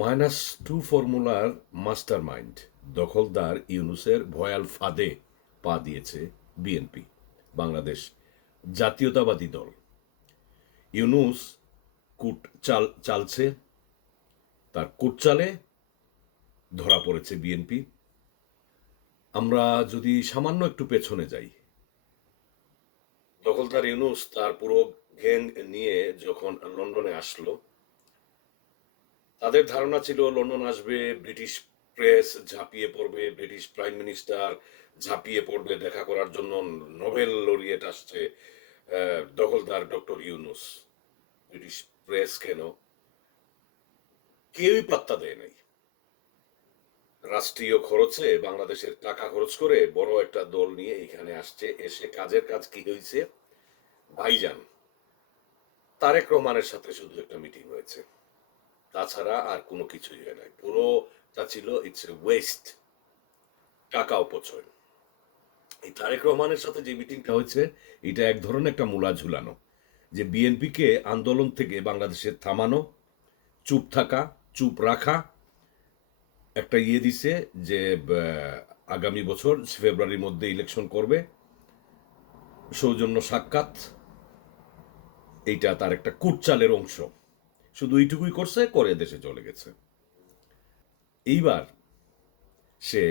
Minus two ফর্মুলার mastermind দখলদার ইউনুসের ভয়াল ফাঁদে পা দিয়েছে বিএনপি, বাংলাদেশ জাতীয়তাবাদী দল। ইউনুস কুট চাল, চালছে, তার কুটচালে ধরা পড়েছে বিএনপি। আমরা যদি সামান্য একটু পেছনে যাই, দখলদার ইউনুস তার পুরো গ্যাং নিয়ে যখন লন্ডনে আসলো তাদের ধারণা ছিল লন্ডন আসবে, ব্রিটিশ প্রেস ঝাঁপিয়ে পড়বে, ব্রিটিশ প্রাইম মিনিস্টার ঝাঁপিয়ে পড়বে দেখা করার জন্য, নোবেল লরিয়েট আসছে দখলদার ডক্টর ইউনুস। ব্রিটিশ প্রেস কেন? কেউই পাত্তা দেয় নাই। রাষ্ট্রীয় খরচে বাংলাদেশের টাকা খরচ করে বড় একটা দল নিয়ে এখানে আসছে, এসে কাজের কাজ কি হয়েছে? ভাইজান, তারেক রহমানের সাথে শুধু একটা মিটিং হয়েছে। তাছাড়া আর কোনো কিছুই হয় নাই। পুরোটা ছিল ইটস এ ওয়েস্ট টাকা অপচয়। এই তারেক রহমানের সাথে যে মিটিংটা হয়েছে, এটা এক ধরনের একটা মূলা ঝুলানো। যে বিএনপিকে আন্দোলন থেকে বাংলাদেশে থামানো, চুপ থাকা, চুপ রাখা, একটা ইয়ে দিছে যে আগামী বছর ফেব্রুয়ারির মধ্যে ইলেকশন করবে। সৌজন্য সাক্ষাৎ। এইটা তার একটা কুটচালের অংশ। শুধু এইটুকুই করছে, করে দেশে চলে গেছে। এইবার সে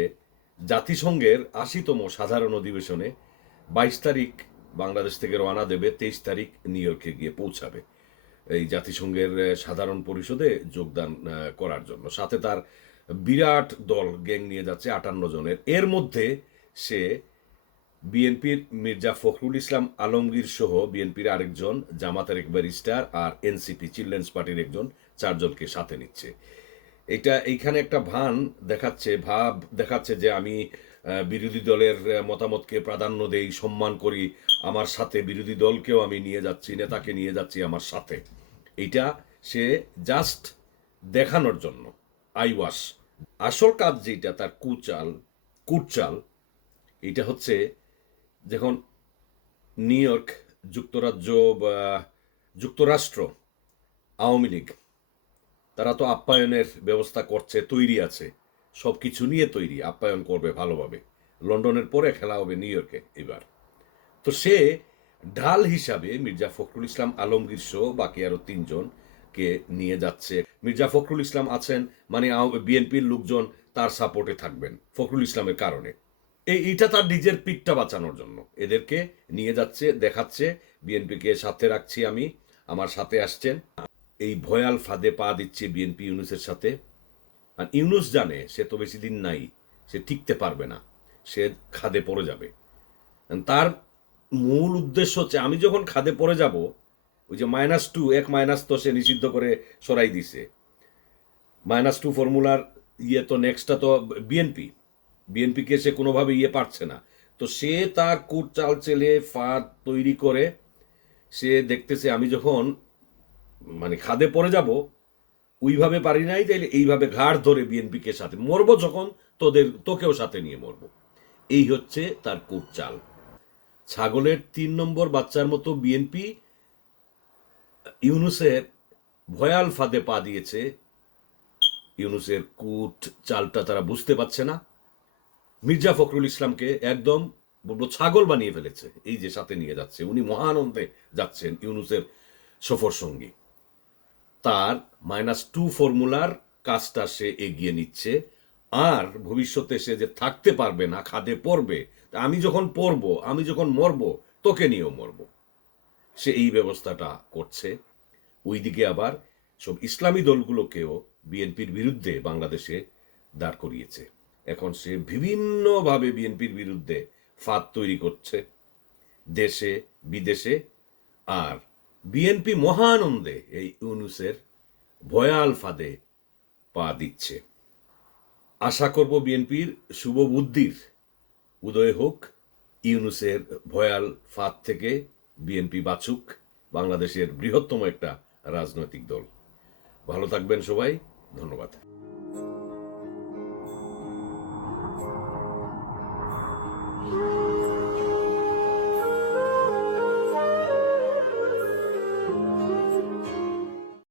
জাতিসংঘের আশিতম সাধারণ অধিবেশনে বাইশ তারিখ বাংলাদেশ থেকে রওনা দেবে, তেইশ তারিখ নিউ ইয়র্কে গিয়ে পৌঁছাবে। এই জাতিসংঘের সাধারণ পরিষদে যোগদান করার জন্য। সাথে তার বিরাট দল গ্যাং নিয়ে যাচ্ছে আটান্ন জনের। এর মধ্যে সে বিএনপির মির্জা ফখরুল ইসলাম আলমগীর সহ বিএনপির আরেকজন, জামাতের এক ব্যারিস্টার আর এনসিপি চিলড্রেন্স পার্টির একজন, চারজনকে সাথে নিচ্ছে। এটা এইখানে একটা ভান দেখাচ্ছে, ভাব দেখাচ্ছে যে আমি বিরোধী দলের মতামতকে প্রাধান্য দেই, সম্মান করি, আমার সাথে বিরোধী দলকেও আমি নিয়ে যাচ্ছি, নেতাকে নিয়ে যাচ্ছি আমার সাথে। এইটা সে জাস্ট দেখানোর জন্য আই ওয়াশ আসল কাজ যেটা তার কুচাল, কুটচাল এটা হচ্ছে যখন নিউ ইয়র্ক যুক্তরাজ্য বা যুক্তরাষ্ট্র, আওয়ামী লীগ, তারা তো আপ্যায়নের ব্যবস্থা করছে, তৈরি আছে সব কিছু নিয়ে তৈরি, আপ্যায়ন করবে ভালোভাবে। লন্ডনের পরে খেলা হবে নিউ ইয়র্কে এবার। তো সে ঢাল হিসাবে মির্জা ফখরুল ইসলাম আলমগীর সহ বাকি আরও তিনজনকে নিয়ে যাচ্ছে। মির্জা ফখরুল ইসলাম আছেন মানে বিএনপির লোকজন তার সাপোর্টে থাকবেন, ফখরুল ইসলামের কারণে। এই এটা তার নিজের পিঠটা বাঁচানোর জন্য। এদেরকে নিয়ে যাচ্ছে, দেখাচ্ছে, বিএনপিকে সাথে রাখছি আমি, আমার সাথে আসছেন। এই ভয়াল ফাঁদে পা দিচ্ছে বিএনপি ইউনুসের সাথে। আর ইউনুস জানে, সে তো বেশি দিন নাই, সে টিকতে পারবে না, সে খাদে পড়ে যাবে। তার মূল উদ্দেশ্য হচ্ছে, আমি যখন খাদে পড়ে যাব, ওই যে মাইনাস টু এক মাইনাস তো সে নিষিদ্ধ করে সরাই দিছে। মাইনাস টু ফর্মুলার ইয়ে তো নেক্সটটা তো বিএনপি। বিএনপিকে সে কোনোভাবে ইয়ে পারছে না। তো সে তার কুট চাল চেলে, ফাঁদ তৈরি করে সে দেখতেছে আমি যখন মানে খাদে পড়ে যাব, ওইভাবে পারি নাই, তাইলে এইভাবে ঘাড় ধরে বিএনপিকে সাথে মরবো যখন তোদের, তোকেও সাথে নিয়ে মরবো। এই হচ্ছে তার কুট চাল। ছাগলের তিন নম্বর বাচ্চার মতো বিএনপি ইউনুসের ভয়াল ফাঁদে পা দিয়েছে। ইউনুসের কুট চালটা তারা বুঝতে পারছে না। মির্জা ফখরুল ইসলামকে একদম ছাগল বানিয়ে ফেলেছে, এই যে সাথে নিয়ে যাচ্ছে। উনি মহানন্দে যাচ্ছেন ইউনুসের সফর সঙ্গী। তার মাইনাস টু ফর্মুলার কাজটা সে এগিয়ে নিচ্ছে। আর ভবিষ্যতে সে যে থাকতে পারবে না, খাদে পড়বে আমি যখন পড়ব, আমি যখন মরবো, তোকে নিয়েও মরবো। সে এই ব্যবস্থাটা করছে। ওইদিকে আবার সব ইসলামী দলগুলোকেও বিএনপির বিরুদ্ধে বাংলাদেশে দাঁড় করিয়েছে। এখন সে বিভিন্নভাবে বিএনপির বিরুদ্ধে ফাঁদ তৈরি করছে। দেশে, বিদেশে আর বিএনপি মহানন্দে এই ইউনুসের ভয়াল ফাঁদে পা দিচ্ছে। আশা করব বিএনপির শুভ বুদ্ধির উদয় হোক, ইউনুসের ভয়াল ফাঁদ থেকে বিএনপি বাছুক বাংলাদেশের বৃহত্তম একটা রাজনৈতিক দল। ভালো থাকবেন সবাই, ধন্যবাদ।